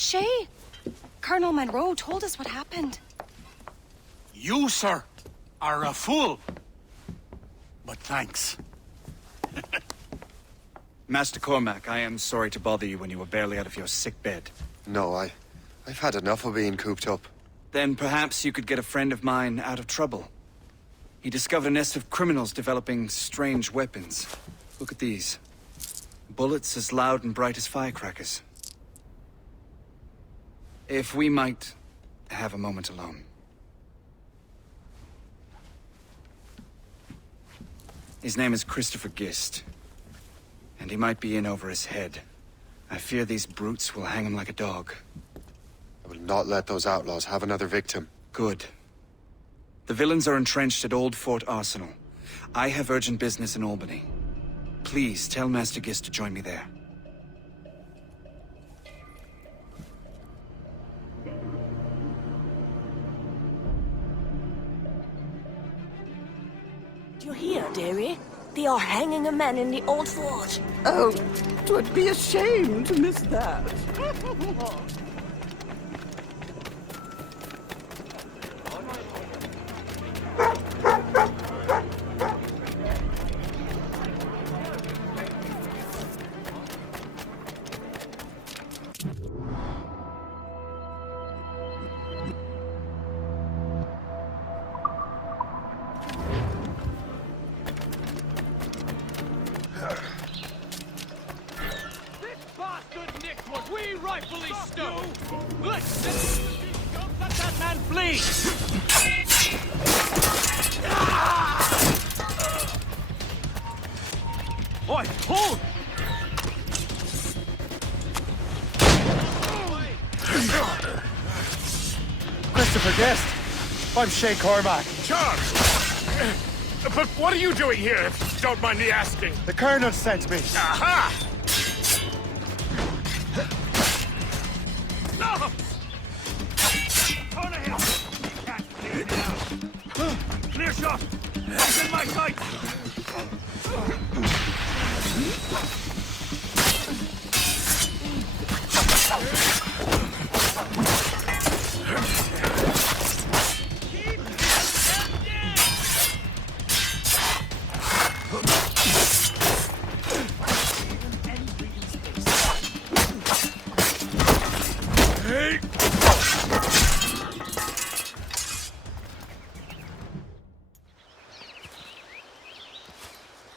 Shay, Colonel Monroe told us what happened. You, sir, are a fool. But thanks. Master Cormac, I am sorry to bother you when you were barely out of your sick bed. No, I've had enough of being cooped up. Then perhaps you could get a friend of mine out of trouble. He discovered a nest of criminals developing strange weapons. Look at these. Bullets as loud and bright as firecrackers. If we might have a moment alone. His name is Christopher Gist. And he might be in over his head. I fear these brutes will hang him like a dog. I will not let those outlaws have another victim. Good. The villains are entrenched at Old Fort Arsenal. I have urgent business in Albany. Please tell Master Gist to join me there. Do you hear, dearie? They are hanging a man in the old fort. Oh, 'twould be a shame to miss that. Rightfully stole. Let that man flee. Oi, hold! Christopher Guest. I'm Shay Cormac. Charles! But what are you doing here, if you don't mind me asking? The Colonel sent me. Aha! No! Turn ahead! Can't clear it now. Clear shot! What's in my sight?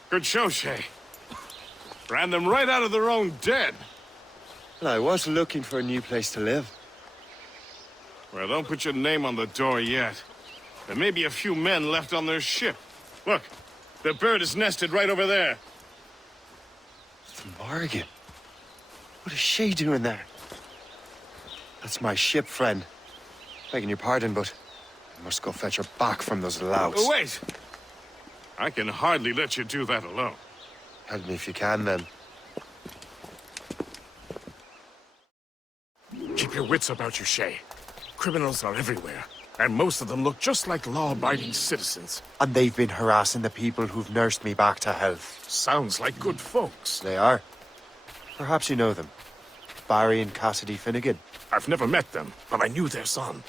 Good show, Shay. Ran them right out of their own den. Well, I was looking for a new place to live. Well, don't put your name on the door yet. There may be a few men left on their ship. Look, the bird is nested right over there. It's Morgan. What is she doing there? That's my ship, friend. Begging your pardon, but I must go fetch her back from those louts. Oh, wait! I can hardly let you do that alone. Help me if you can, then. Keep your wits about you, Shay. Criminals are everywhere, and most of them look just like law-abiding citizens. And they've been harassing the people who've nursed me back to health. Sounds like good folks. They are. Perhaps you know them. Barry and Cassidy Finnegan. I've never met them, but I knew their son.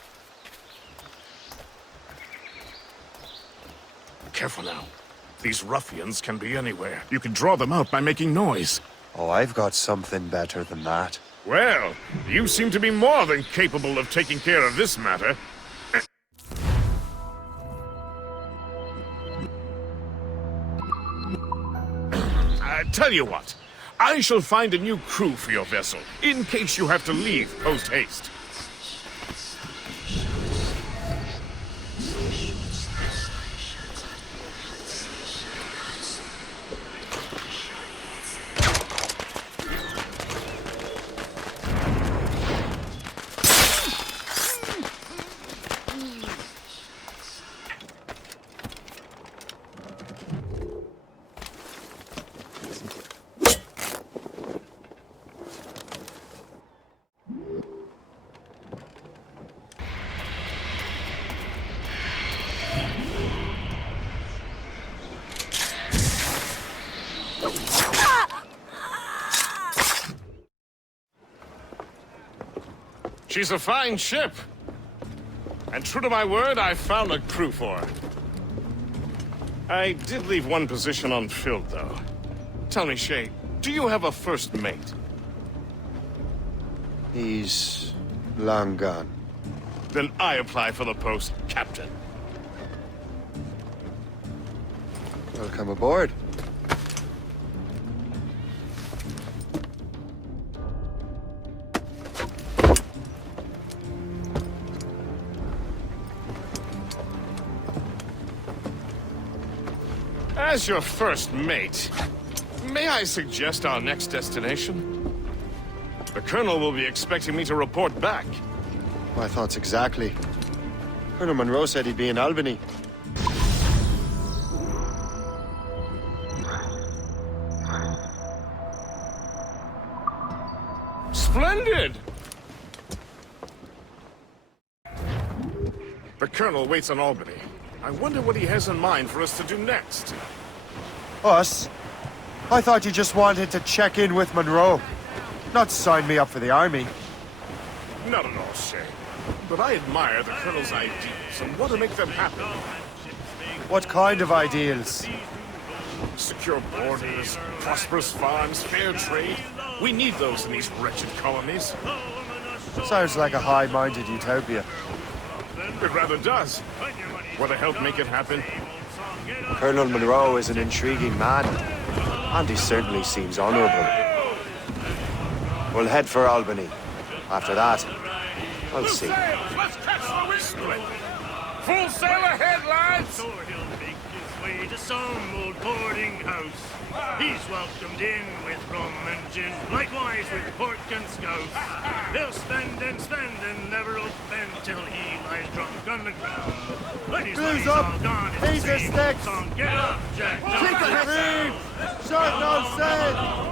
Careful now. These ruffians can be anywhere. You can draw them out by making noise. Oh, I've got something better than that. Well, you seem to be more than capable of taking care of this matter. Tell you what, I shall find a new crew for your vessel, in case you have to leave post-haste. She's a fine ship. And true to my word, I found a crew for her. I did leave one position unfilled, though. Tell me, Shay, do you have a first mate? He's long gone. Then I apply for the post, Captain. Welcome aboard. As your first mate, may I suggest our next destination? The Colonel will be expecting me to report back. My thoughts exactly. Colonel Monroe said he'd be in Albany. Splendid! The Colonel waits in Albany. I wonder what he has in mind for us to do next. Us? I thought you just wanted to check in with Monroe. Not sign me up for the army. Not at all, Shay. But I admire the Colonel's ideals and want to make them happen. What kind of ideals? Secure borders, prosperous farms, fair trade. We need those in these wretched colonies. Sounds like a high-minded utopia. It rather does. Want to help make it happen? Colonel Monroe is an intriguing man, and he certainly seems honorable. We'll head for Albany. After that, I'll see. Let's catch the wind! Full sail ahead, lads! He'll make his way to some old boarding house. He's welcomed in with rum and gin, likewise with pork and scouse. He'll spend and never offend till he lies drunk on the ground. When his money's all gone, it's the same old song. Get up, Jack! Keep it clean! Short no sail!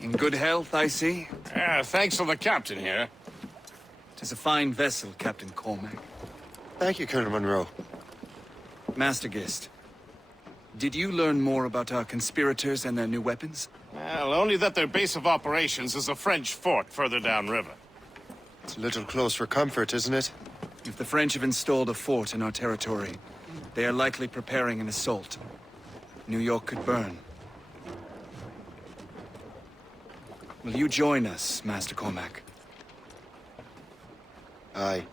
In good health, I see. Thanks to the captain here. 'Tis a fine vessel, Captain Cormac. Thank you, Colonel Monroe. Master Gist, did you learn more about our conspirators and their new weapons? Well, only that their base of operations is a French fort further downriver. It's a little close for comfort, isn't it? If the French have installed a fort in our territory, they are likely preparing an assault. New York could burn. Will you join us, Master Cormac? Aye.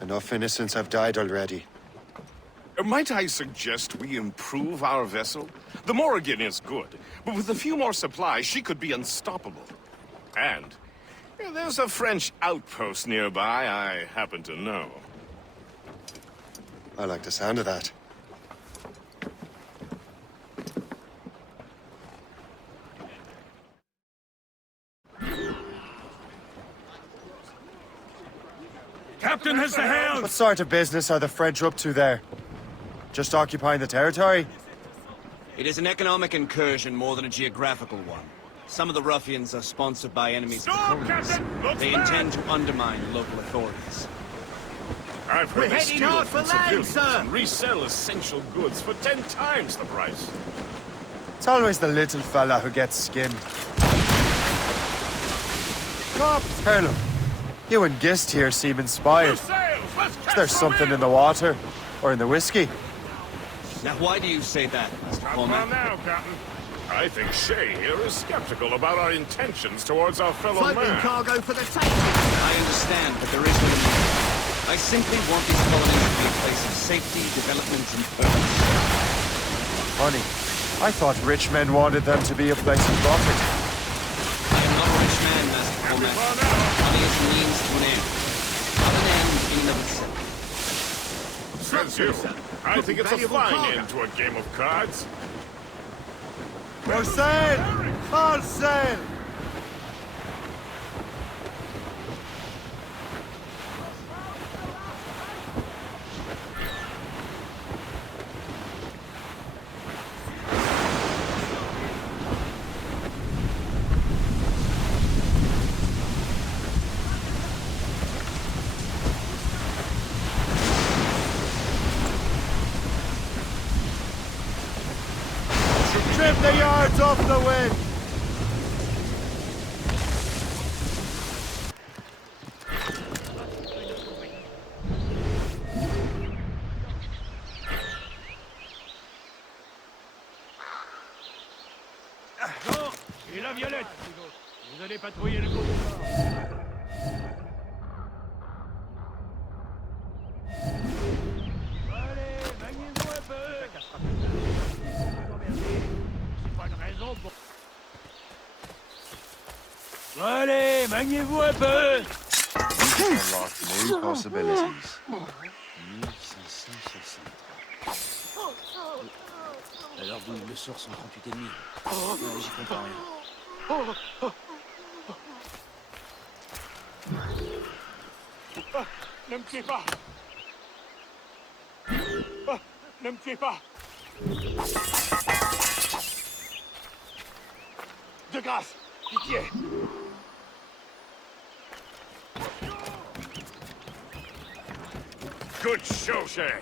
Enough innocents have died already. Might I suggest we improve our vessel? The Morrigan is good, but with a few more supplies, she could be unstoppable. And there's a French outpost nearby I happen to know. I like the sound of that. Captain has the helm! What sort of business are the French up to there? Just occupying the territory? It is an economic incursion more than a geographical one. Some of the ruffians are sponsored by enemies of the colonies. They intend to undermine local authorities. I've heard they heading steal out from for land, civilians sir. and resell essential goods for 10 times the price. It's always the little fella who gets skinned. Stop, Colonel. You and Gist here seem inspired. New sails! Let's Is catch there the something wind! in the water? Or in the whiskey? Now, why do you say that, Mr. Come Cormac? on now, Captain. I think Shay here is skeptical about our intentions towards our fellow man. cargo for the taking. I understand, but there is no need. I simply want these colonies to be a place of safety, development, and purpose. Funny. I thought rich men wanted them to be a place of profit. I am not a rich man, Master Cormac. Money is a means to an end. Not an end in and of itself. Says you. I think it's a fine end to a game of cards. For sale! For sale! the yards off the wind! Et la Violette, vous allez patrouiller le côté. Allez, maniez-vous un peu. C'est pas une raison pour... Allez, maniez-vous un peu. Unlock new possibilities. Alors d'où le sort 138 ennemis. J'y comprends rien. Ne me tuez pas. Ne me tuez pas. De grâce, pitié. Good show, Shay.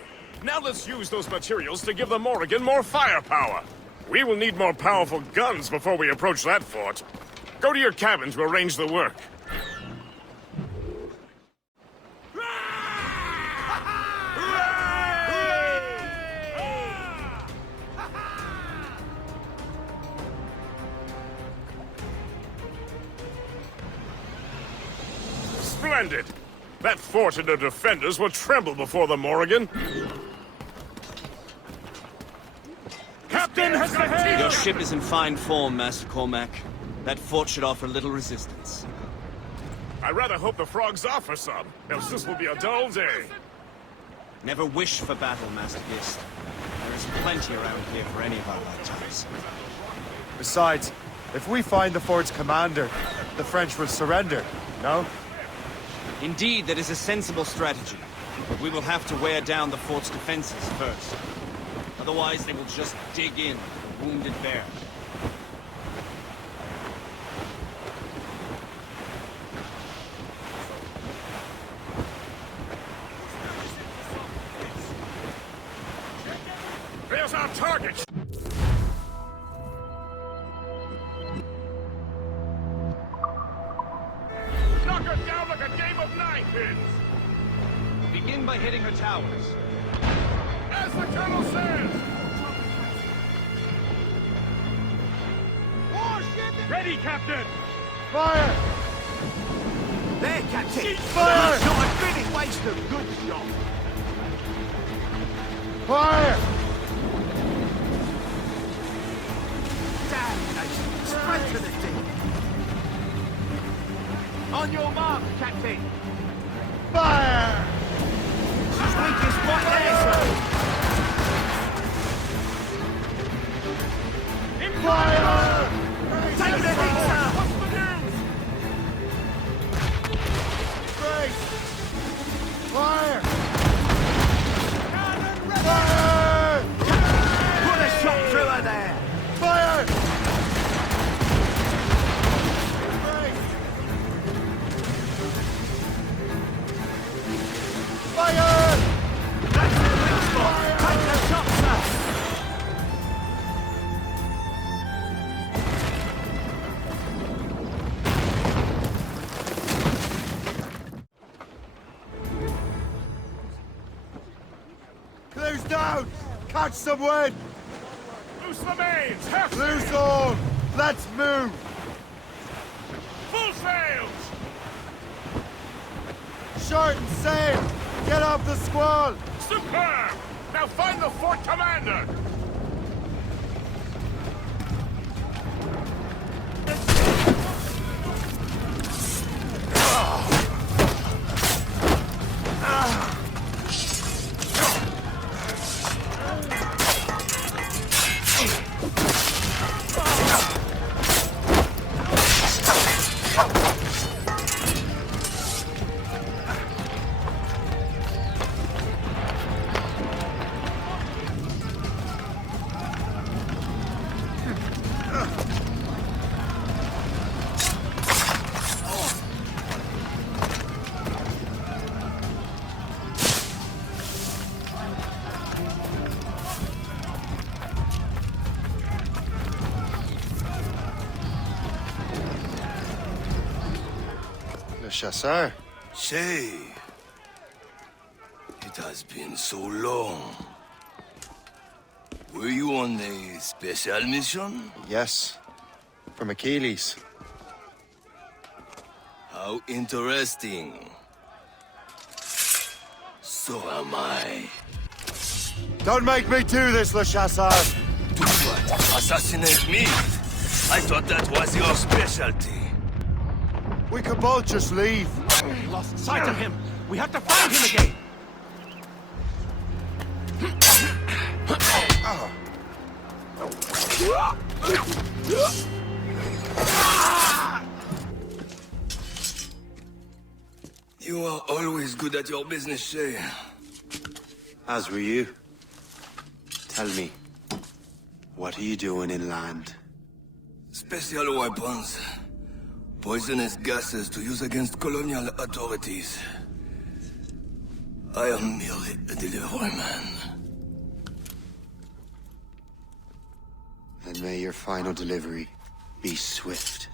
Now let's use those materials to give the Morrigan more firepower. We will need more powerful guns before we approach that fort. Go to your cabin to arrange the work. Splendid! That fort and the defenders will tremble before the Morrigan. Captain has the head! Your ship is in fine form, Master Cormac. That fort should offer little resistance. I rather hope the frogs offer some, else this will be a dull day. Never wish for battle, Master Gist. There is plenty around here for any of our lifetimes. Besides, if we find the fort's commander, the French will surrender, no? Indeed, that is a sensible strategy. But we will have to wear down the fort's defenses first. Otherwise, they will just dig in like a wounded bear. There's our target! Knock her down like a game of ninepins! Begin by hitting her towers. As the Colonel says! Ready, Captain! Fire! There, Captain! Fire! Not a minute waste of good shot! Fire! Damnation! Straight to the deep! On your mark, Captain! Fire! She's weakest right there, sir! Fire! Take the hit, sir! What's the news? Great! Fire! Fire! Put a shot through her there! Fire! Great! Fire! That's the weak spot! Take the shot, sir! Close down! Catch some wind! Loose the mains! Half Loose sail! all! Let's move! Full sails! Shorten sail! Get off the squall! Superb! Now find the fort commander! chasseur. Shay, it has been so long. Were you on a special mission? Yes, from Achilles. How interesting. So am I. Don't make me do this, Le Chasseur! Do what? Assassinate me? I thought that was your specialty. We could both just leave. We lost sight of him. We have to find him again. You are always good at your business, Shay. As were you. Tell me, what are you doing inland? Special weapons. Poisonous gases to use against colonial authorities. I am merely a delivery man. And may your final delivery be swift.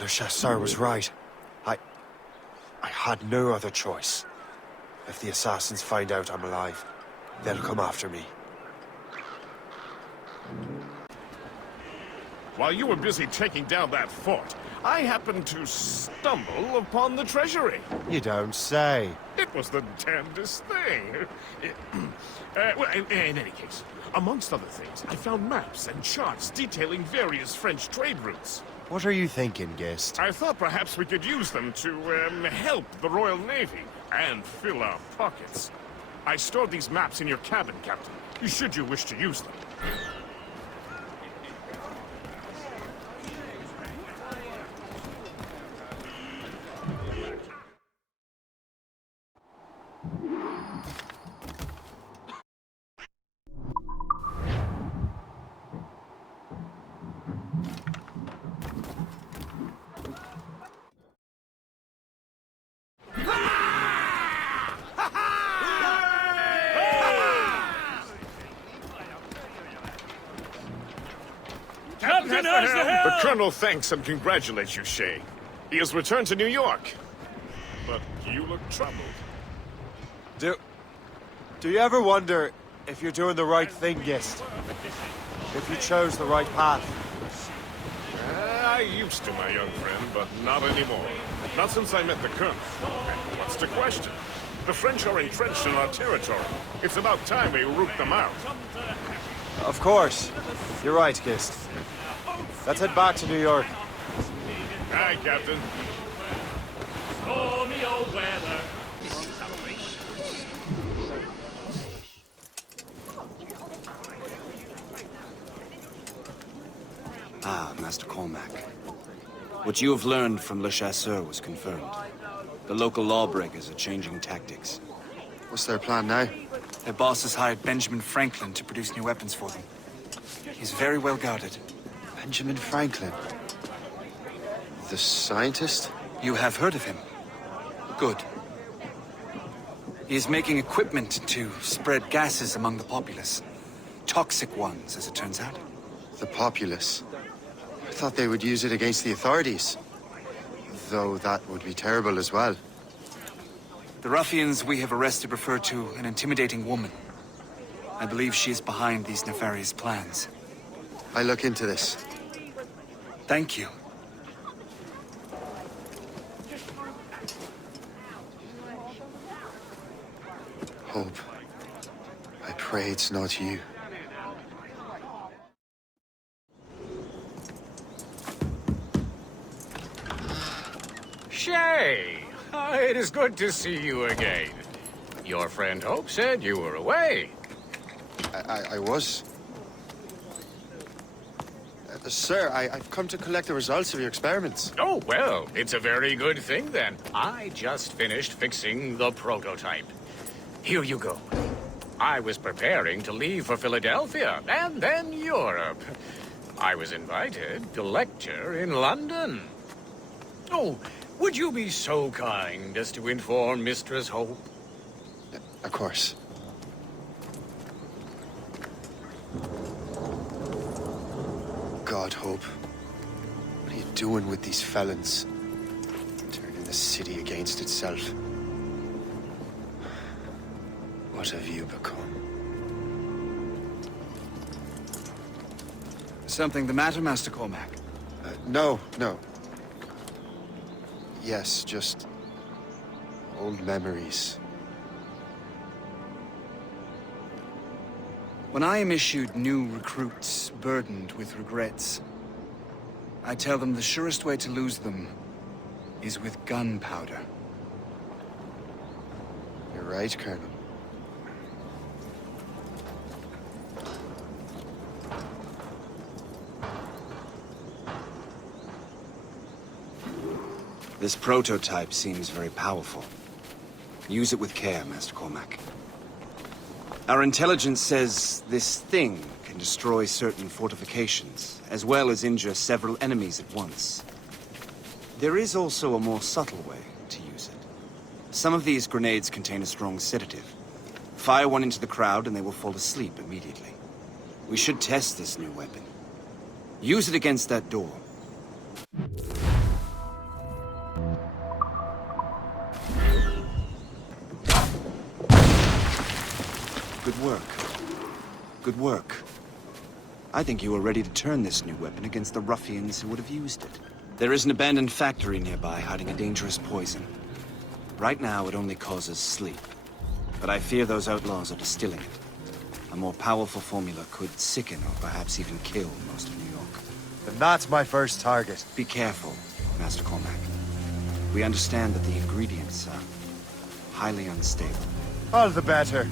Le Chasseur was right. I had no other choice. If the assassins find out I'm alive, they'll come after me. While you were busy taking down that fort, I happened to stumble upon the treasury. You don't say. It was the damnedest thing. Well, in any case, amongst other things, I found maps and charts detailing various French trade routes. What are you thinking, Gist? I thought perhaps we could use them to help the Royal Navy and fill our pockets. I stored these maps in your cabin, Captain, should you wish to use them. The Colonel thanks and congratulates you, Shay. He has returned to New York. But you look troubled. Do you ever wonder if you're doing the right thing, Gist? If you chose the right path? I used to, my young friend, but not anymore. Not since I met the Colonel. And what's the question? The French are entrenched in our territory. It's about time we root them out. Of course. You're right, Gist. Let's head back to New York. Aye, Captain. Stormy old weather. Ah, Master Cormac. What you have learned from Le Chasseur was confirmed. The local lawbreakers are changing tactics. What's their plan now? Their boss has hired Benjamin Franklin to produce new weapons for them. He's very well guarded. Benjamin Franklin? The scientist? You have heard of him? Good. He is making equipment to spread gases among the populace. Toxic ones, as it turns out. The populace? I thought they would use it against the authorities. Though that would be terrible as well. The ruffians we have arrested refer to an intimidating woman. I believe she is behind these nefarious plans. I look into this. Thank you. Hope. I pray it's not you. Shay! It is good to see you again. Your friend Hope said you were away. I was. Sir, I've come to collect the results of your experiments. Oh, well, it's a very good thing then. I just finished fixing the prototype. Here you go. I was preparing to leave for Philadelphia, and then Europe. I was invited to lecture in London. Oh, would you be so kind as to inform Mistress Hope? Of course. God, Hope. What are you doing with these felons? Turning the city against itself. What have you become? Something the matter, Master Cormac? No. Yes, just old memories. When I am issued new recruits burdened with regrets, I tell them the surest way to lose them is with gunpowder. You're right, Colonel. This prototype seems very powerful. Use it with care, Master Cormac. Our intelligence says this thing can destroy certain fortifications, as well as injure several enemies at once. There is also a more subtle way to use it. Some of these grenades contain a strong sedative. Fire one into the crowd and they will fall asleep immediately. We should test this new weapon. Use it against that door. Good work. Good work. I think you are ready to turn this new weapon against the ruffians who would have used it. There is an abandoned factory nearby hiding a dangerous poison. Right now, it only causes sleep. But I fear those outlaws are distilling it. A more powerful formula could sicken or perhaps even kill most of New York. Then that's my first target. Be careful, Master Cormac. We understand that the ingredients are highly unstable. All the better.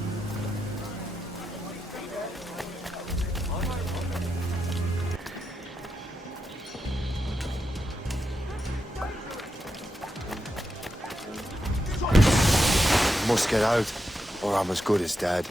Must get out, or I'm as good as dead.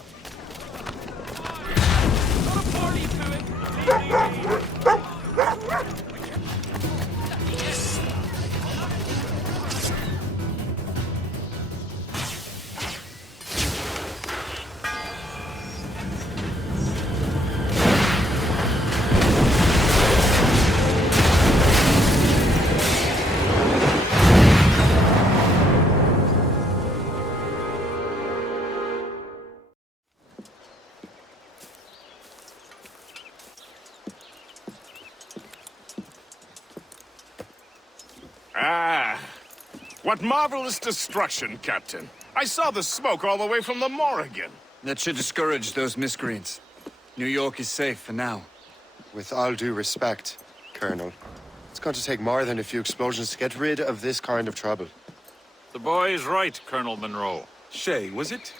What marvelous destruction, Captain. I saw the smoke all the way from the Morrigan. That should discourage those miscreants. New York is safe for now. With all due respect, Colonel, it's going to take more than a few explosions to get rid of this kind of trouble. The boy is right, Colonel Monroe. Shay, was it?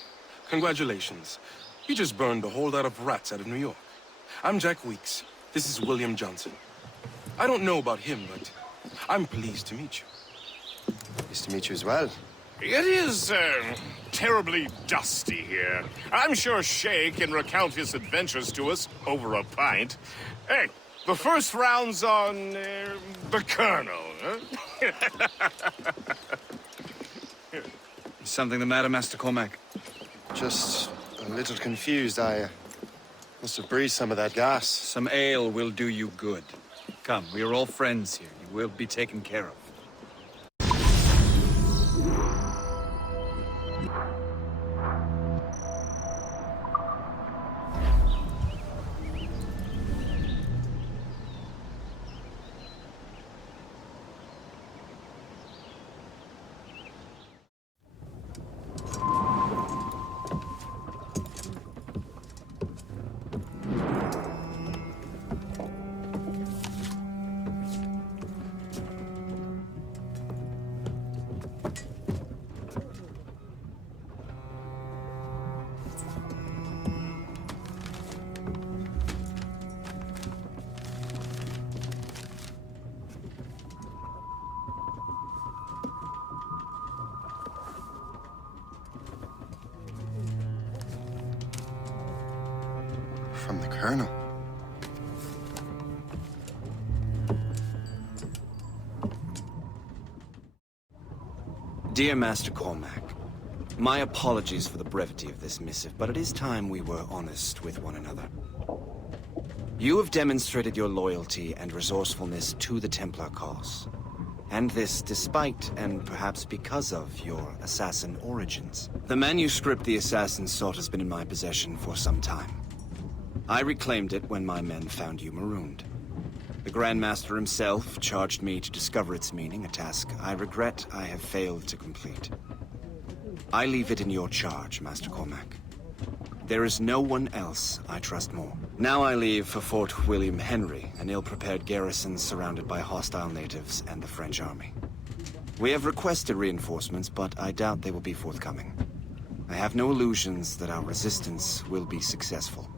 Congratulations. You just burned a whole lot of rats out of New York. I'm Jack Weeks. This is William Johnson. I don't know about him, but I'm pleased to meet you. Pleased to meet you as well. It is, terribly dusty here. I'm sure Shay can recount his adventures to us over a pint. Hey, the first round's on, the Colonel, huh? Something the matter, Master Cormac? Just a little confused. I must have breathed some of that gas. Some ale will do you good. Come, we are all friends here. You will be taken care of. From the Colonel. Dear Master Cormac, my apologies for the brevity of this missive, but it is time we were honest with one another. You have demonstrated your loyalty and resourcefulness to the Templar cause. And this despite, and perhaps because of, your assassin origins. The manuscript the assassin sought has been in my possession for some time. I reclaimed it when my men found you marooned. The Grand Master himself charged me to discover its meaning, a task I regret I have failed to complete. I leave it in your charge, Master Cormac. There is no one else I trust more. Now I leave for Fort William Henry, an ill-prepared garrison surrounded by hostile natives and the French army. We have requested reinforcements, but I doubt they will be forthcoming. I have no illusions that our resistance will be successful.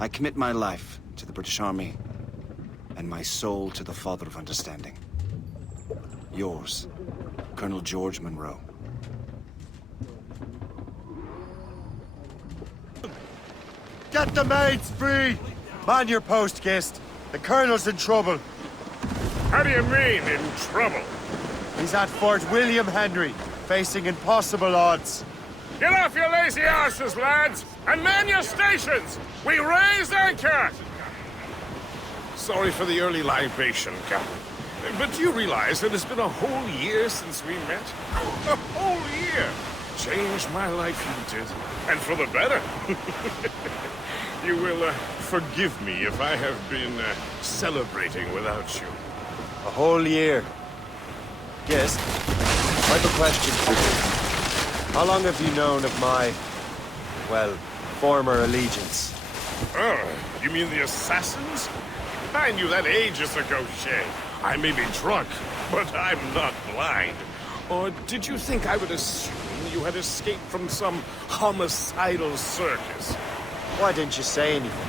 I commit my life to the British Army, and my soul to the Father of Understanding. Yours, Colonel George Monroe. Get the maids free! Man your post, Gist. The Colonel's in trouble. How do you mean, in trouble? He's at Fort William Henry, facing impossible odds. Get off your lazy arses, lads, and man your stations! We raise anchor! Sorry for the early libation, Captain. But do you realize it has been a whole year since we met? A whole year! Changed my life, you did. And for the better. You will forgive me if I have been celebrating without you. A whole year. Gist, I have a question for you. How long have you known of my, well, former allegiance? Oh, you mean the assassins? I knew that ages ago, Shay. I may be drunk, but I'm not blind. Or did you think I would assume you had escaped from some homicidal circus? Why didn't you say anything?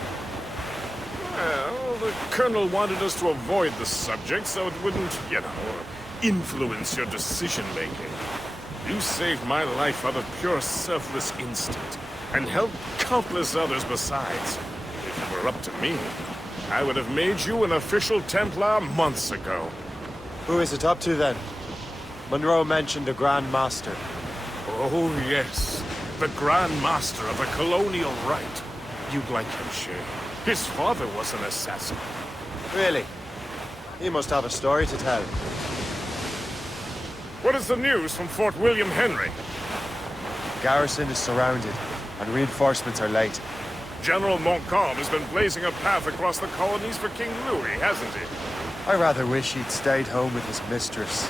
Well, the Colonel wanted us to avoid the subject so it wouldn't, influence your decision-making. You saved my life out of pure selfless instinct, and helped countless others besides. If it were up to me, I would have made you an official Templar months ago. Who is it up to, then? Monroe mentioned a Grand Master. Oh, yes. The Grand Master of the Colonial Rite. You'd like him, Shay. His father was an assassin. Really? He must have a story to tell. What is the news from Fort William Henry? The garrison is surrounded, and reinforcements are late. General Montcalm has been blazing a path across the colonies for King Louis, hasn't he? I rather wish he'd stayed home with his mistress.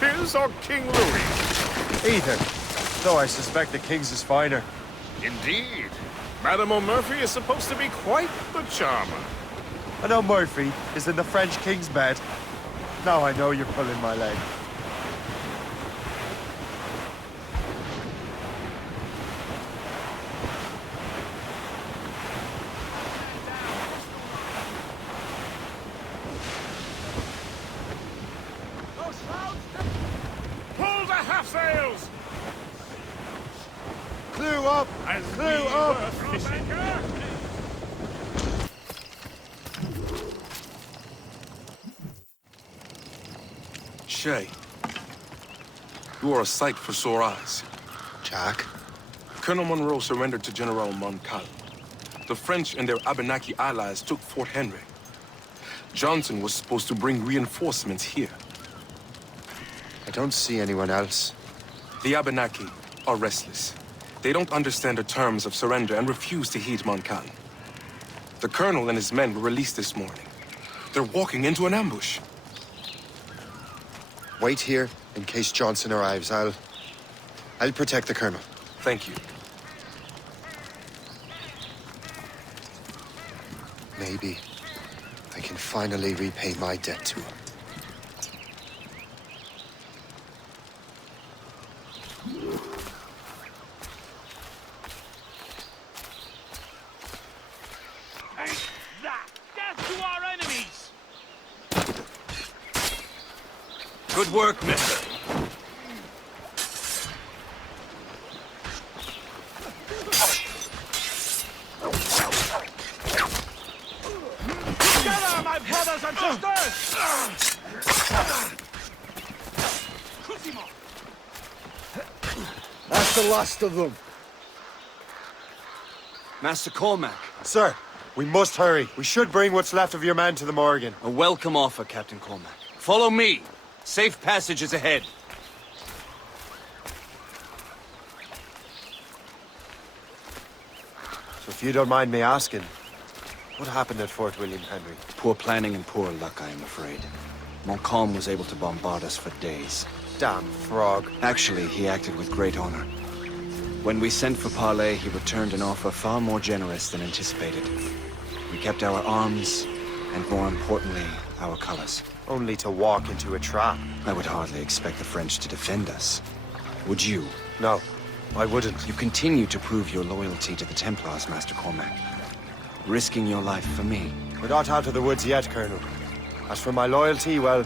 His or King Louis? Either. Though I suspect the King's is finer. Indeed. Madame O'Murphy is supposed to be quite the charmer. I know Murphy is in the French King's bed. Now I know you're pulling my leg. Pull the half-sails! Clew up! Clew up! Shay, you are a sight for sore eyes. Jack? Colonel Monroe surrendered to General Montcalm. The French and their Abenaki allies took Fort Henry. Johnson was supposed to bring reinforcements here. I don't see anyone else. The Abenaki are restless. They don't understand the terms of surrender and refuse to heed Montcalm. The Colonel and his men were released this morning. They're walking into an ambush. Wait here in case Johnson arrives. I'll protect the Colonel. Thank you. Maybe I can finally repay my debt to him. Good work, mister. my brothers and sisters! That's the last of them. Master Cormac. Sir, we must hurry. We should bring what's left of your men to the Morgan. A welcome offer, Captain Cormac. Follow me. Safe passage is ahead. So if you don't mind me asking, what happened at Fort William Henry? Poor planning and poor luck, I am afraid. Montcalm was able to bombard us for days. Damn frog. Actually, he acted with great honor. When we sent for parley, he returned an offer far more generous than anticipated. We kept our arms, and more importantly, our colors. Only to walk into a trap. I would hardly expect the French to defend us. Would you? No, I wouldn't. You continue to prove your loyalty to the Templars, Master Cormac. Risking your life for me. We're not out of the woods yet, Colonel. As for my loyalty, well,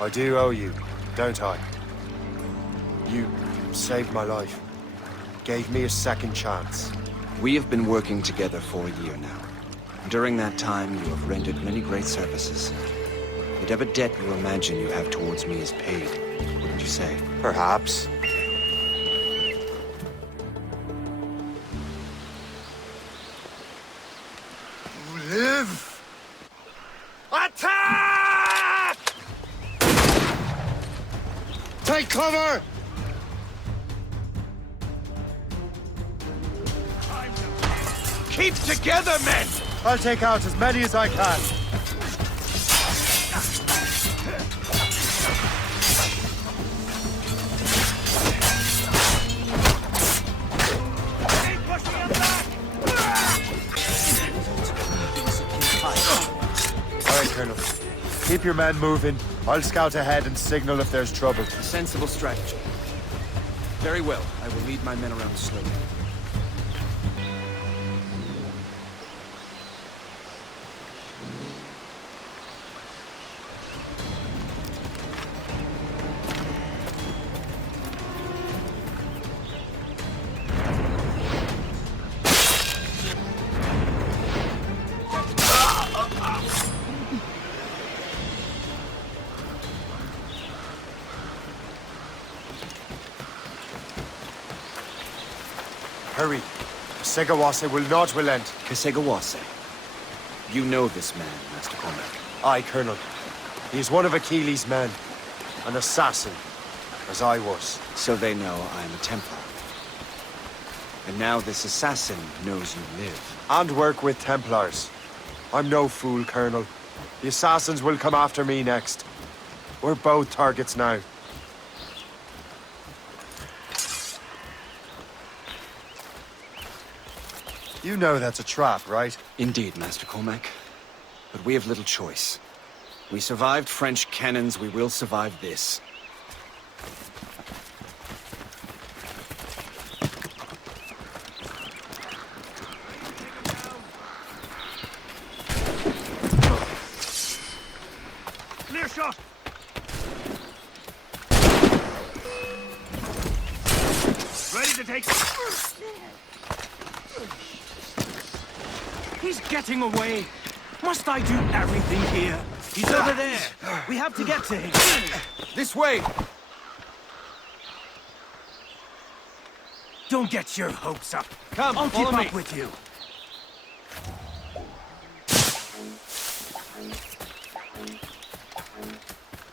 I do owe you, don't I? You saved my life. Gave me a second chance. We have been working together for a year now. During that time, you have rendered many great services. Whatever debt you imagine you have towards me is paid, wouldn't you say? Perhaps. Live! Attack! Take cover! Keep together, men! I'll take out as many as I can. All right, Colonel. Keep your men moving. I'll scout ahead and signal if there's trouble. A sensible strategy. Very well. I will lead my men around slowly. Hurry. Segawase will not relent. Kesegawase. You know this man, Master Cormac. Aye, Colonel. He is one of Achilles' men. An assassin, as I was. So they know I am a Templar. And now this assassin knows you live. And work with Templars. I'm no fool, Colonel. The assassins will come after me next. We're both targets now. You know that's a trap, right? Indeed, Master Cormac. But we have little choice. We survived French cannons, we will survive this. Clear shot! Ready to take... He's getting away. Must I do everything here? He's over there. We have to get to him. This way! Don't get your hopes up. Come, I'll keep follow me. up with you.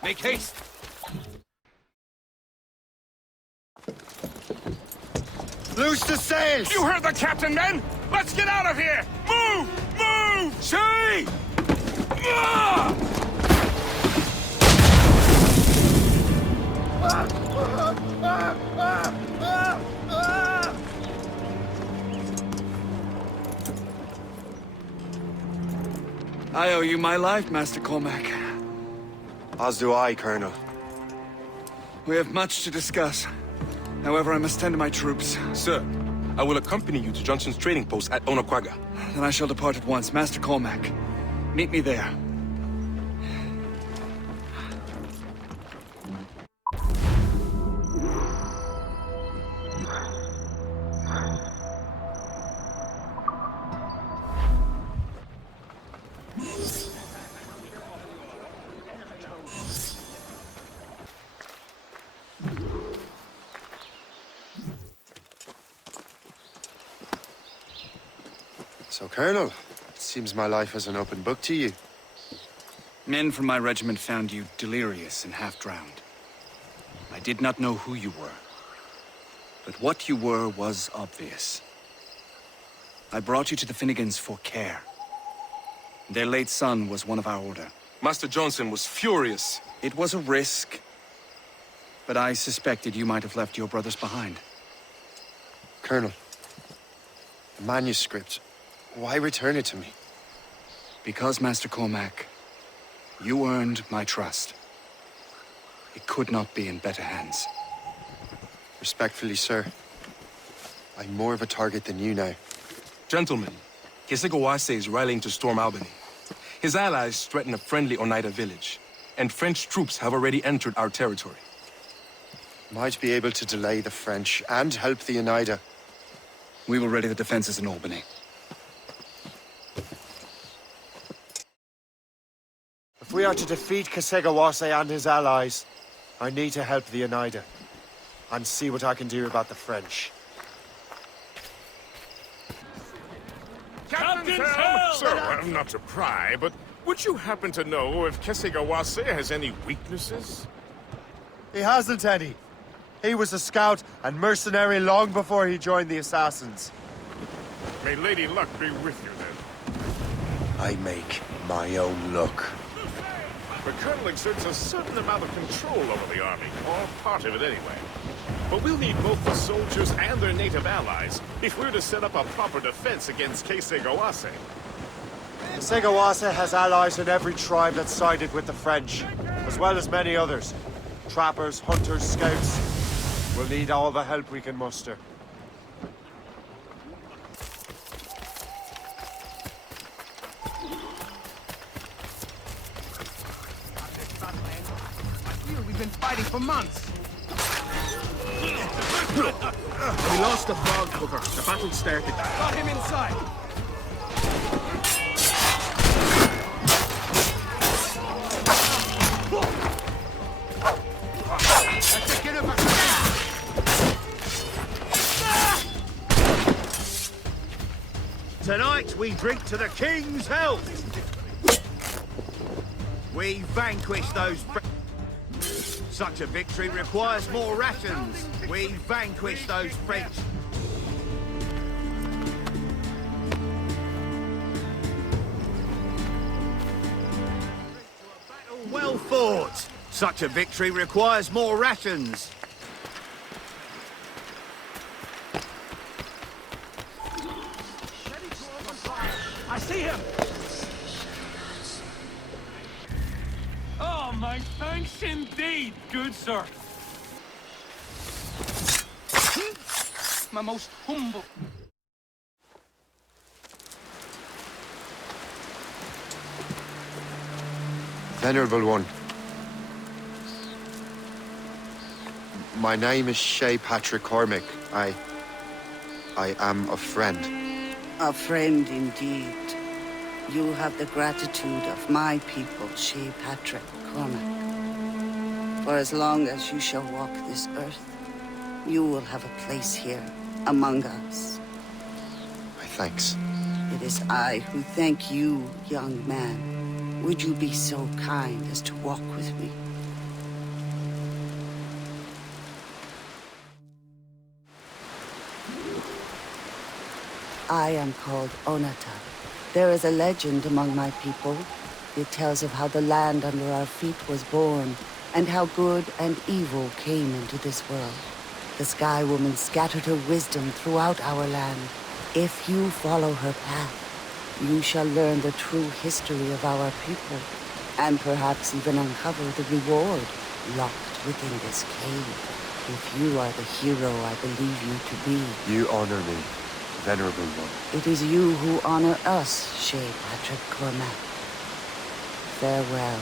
Make haste! Loose the sails! You heard the captain, men! Let's get out of here! Move! Move! See! I owe you my life, Master Cormac. As do I, Colonel. We have much to discuss. However, I must tend to my troops. Sir, I will accompany you to Johnson's trading post at Onakwaga. Then I shall depart at once. Master Cormac, meet me there. So, Colonel, it seems my life is an open book to you. Men from my regiment found you delirious and half-drowned. I did not know who you were. But what you were was obvious. I brought you to the Finnegans for care. Their late son was one of our order. Master Johnson was furious. It was a risk, but I suspected you might have left your brothers behind. Colonel, the manuscript, why return it to me? Because, Master Cormac, you earned my trust. It could not be in better hands. Respectfully, sir, I'm more of a target than you now. Gentlemen, Kesekawase is rallying to storm Albany. His allies threaten a friendly Oneida village, and French troops have already entered our territory. Might be able to delay the French and help the Oneida. We will ready the defenses in Albany. If we are to defeat Kesekawase and his allies, I need to help the Oneida and see what I can do about the French. Captain Helm! Sir, not to pry, but would you happen to know if Kesekawase has any weaknesses? He hasn't any. He was a scout and mercenary long before he joined the Assassins. May Lady Luck be with you, then. I make my own luck. The Colonel exerts a certain amount of control over the army, or part of it anyway. But we'll need both the soldiers and their native allies if we're to set up a proper defense against Kesekawase. Kesekawase has allies in every tribe that sided with the French, as well as many others. Trappers, hunters, scouts. We'll need all the help we can muster. We've been fighting for months. We lost the fog cover. The battle started. Got him inside. Tonight we drink to the King's health. We vanquish those. Such a victory requires more rations. We vanquish those French. Well fought. Such a victory requires more rations. I see him. Oh, my thanks indeed, good sir. My most humble. Venerable one. My name is Shay Patrick Cormac. I am a friend. A friend indeed. You have the gratitude of my people, Shay Patrick Cormac. For as long as you shall walk this earth, you will have a place here among us. My thanks. It is I who thank you, young man. Would you be so kind as to walk with me? I am called Onata. There is a legend among my people. It tells of how the land under our feet was born, and how good and evil came into this world. The Sky Woman scattered her wisdom throughout our land. If you follow her path, you shall learn the true history of our people, and perhaps even uncover the reward locked within this cave. If you are the hero I believe you to be. You honor me, Venerable one. It is you who honor us, Shay Patrick Cormac. Farewell.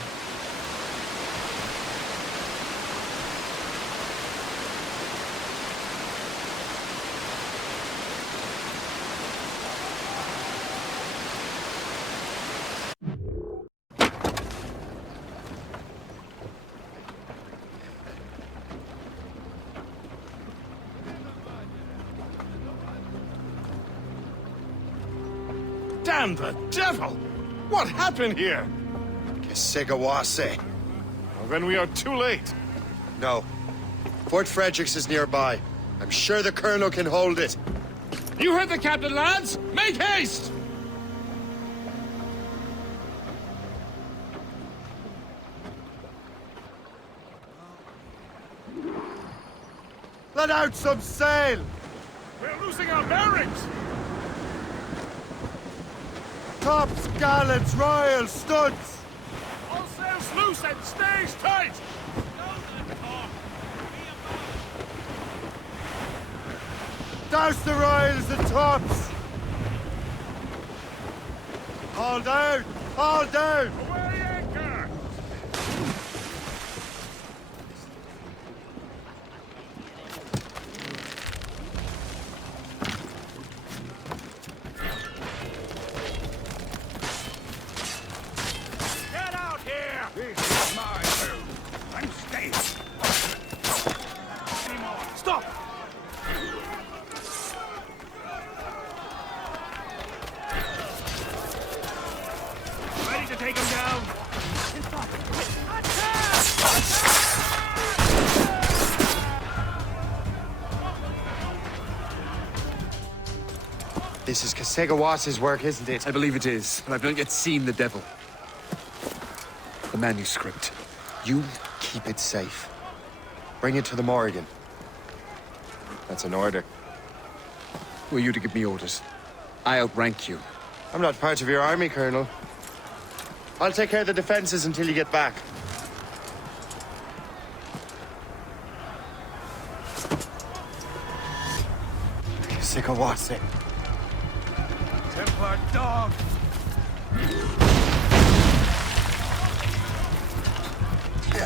And the devil! What happened here? Kesigawase. Well, then we are too late. No. Fort Fredericks is nearby. I'm sure the Colonel can hold it. You heard the captain, lads! Make haste! Let out some sail! We're losing our bearings! Tops, gallants, royals, studs! All sails loose and stays tight! Douse the royals and tops! Haul down! Haul down! Away anchor! Get out here! This is my room. I'm staying. Anymore. Stop! Ready to take him down? This is Kesigawas's work, isn't it? I believe it is, but I've not yet seen the devil. The manuscript. You keep it safe. Bring it to the Morrigan. That's an order. Who are you to give me orders? I outrank you. I'm not part of your army, Colonel. I'll take care of the defenses until you get back. Kesigawase. Templar dog!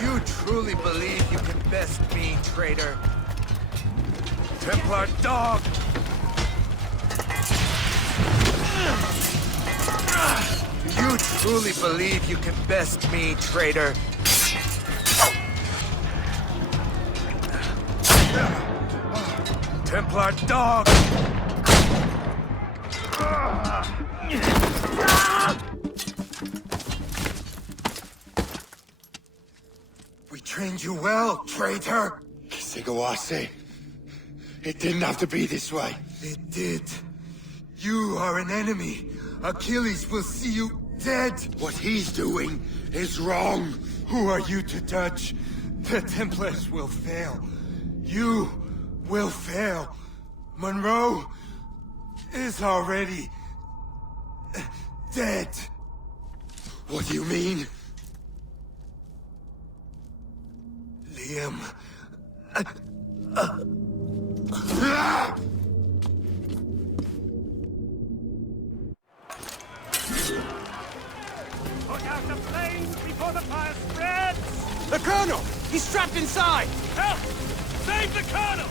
You truly believe you can best me, traitor? Templar dog! Do you truly believe you can best me, traitor? Templar dog! We trained you well, traitor! Kesigawase. It didn't have to be this way. It did. You are an enemy. Achilles will see you dead. What he's doing is wrong. Who are you to judge? The Templars will fail. You will fail. Monroe is already dead. What do you mean? Liam. Put out the flames before the fire spreads! The Colonel! He's trapped inside! Help! Save the Colonel!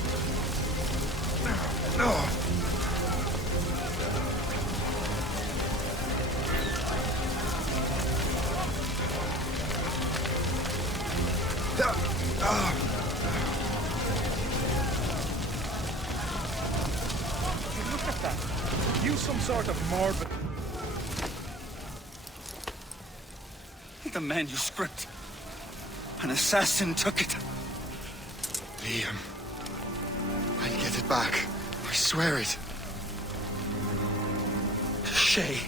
Look at that! Use some sort of morbid... The manuscript. An assassin took it. Liam. I'll get it back. I swear it. Shay.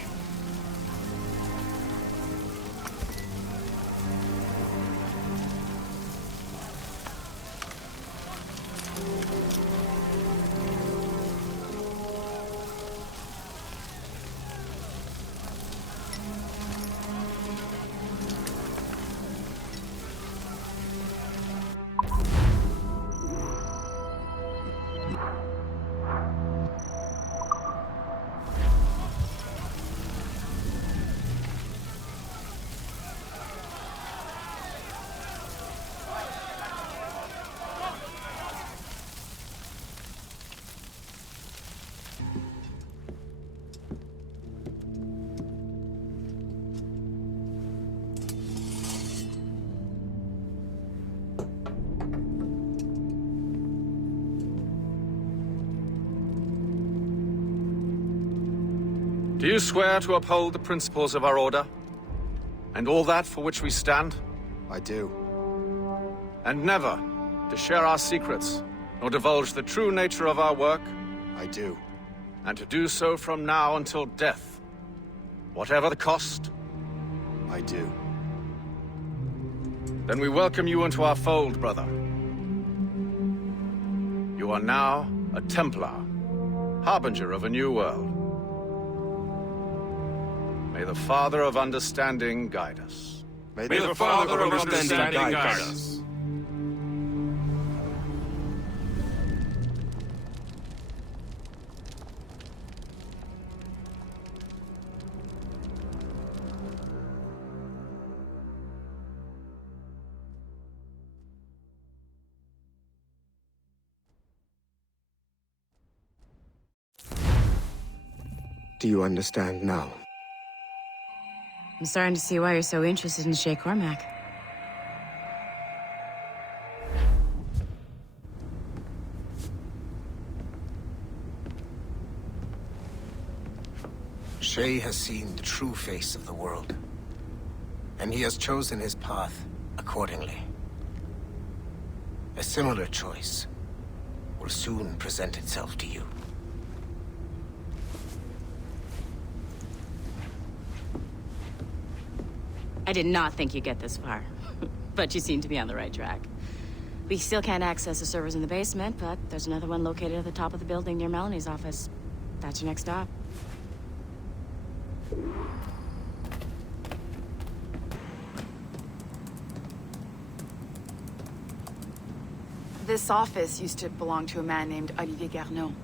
Do you swear to uphold the principles of our order? And all that for which we stand? I do. And never to share our secrets, nor divulge the true nature of our work? I do. And to do so from now until death, whatever the cost? I do. Then we welcome you into our fold, brother. You are now a Templar, harbinger of a new world. May the Father of Understanding guide us. May the Father of Understanding guide us. Do you understand now? I'm starting to see why you're so interested in Shay Cormac. Shay has seen the true face of the world, and he has chosen his path accordingly. A similar choice will soon present itself to you. I did not think you'd get this far, but you seem to be on the right track. We still can't access the servers in the basement, but there's another one located at the top of the building near Melanie's office. That's your next stop. This office used to belong to a man named Olivier Garneau.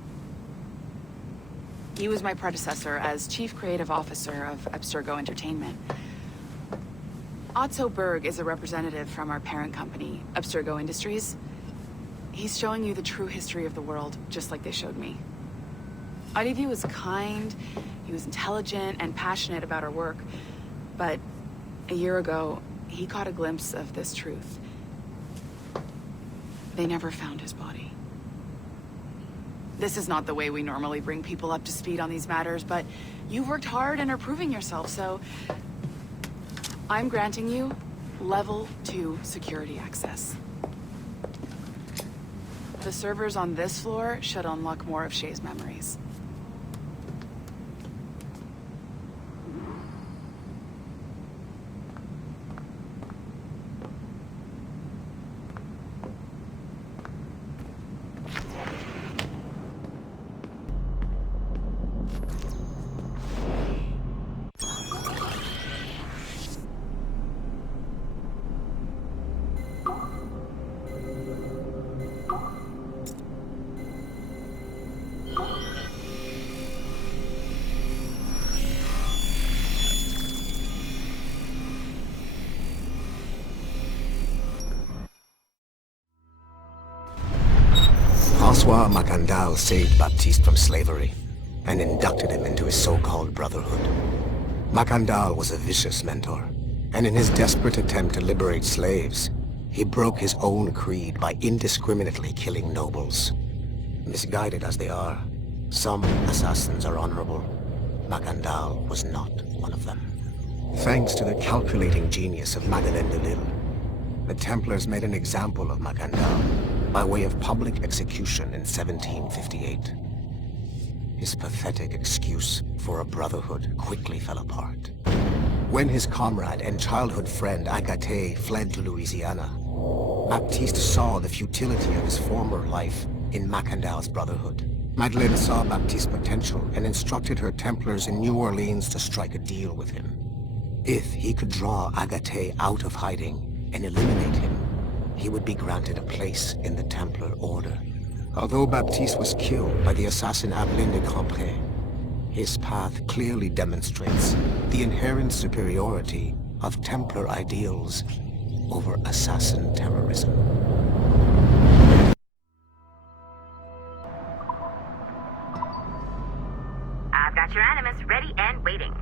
He was my predecessor as Chief Creative Officer of Abstergo Entertainment. Otto Berg is a representative from our parent company, Abstergo Industries. He's showing you the true history of the world, just like they showed me. Olivier was kind, he was intelligent and passionate about our work, but a year ago, he caught a glimpse of this truth. They never found his body. This is not the way we normally bring people up to speed on these matters, but you've worked hard and are proving yourself, so I'm granting you level 2 security access. The servers on this floor should unlock more of Shay's memories. François Macandal saved Baptiste from slavery and inducted him into his so-called brotherhood. Macandal was a vicious mentor, and in his desperate attempt to liberate slaves, he broke his own creed by indiscriminately killing nobles. Misguided as they are, some assassins are honorable. Macandal was not one of them. Thanks to the calculating genius of Madeleine de Lille, the Templars made an example of Macandal by way of public execution in 1758. His pathetic excuse for a brotherhood quickly fell apart. When his comrade and childhood friend Agathe fled to Louisiana, Baptiste saw the futility of his former life in Macandal's brotherhood. Madeleine saw Baptiste's potential and instructed her Templars in New Orleans to strike a deal with him. If he could draw Agathe out of hiding and eliminate him, he would be granted a place in the Templar Order. Although Baptiste was killed by the assassin Abelin de Grandpré, his path clearly demonstrates the inherent superiority of Templar ideals over assassin terrorism. I've got your animus ready and waiting.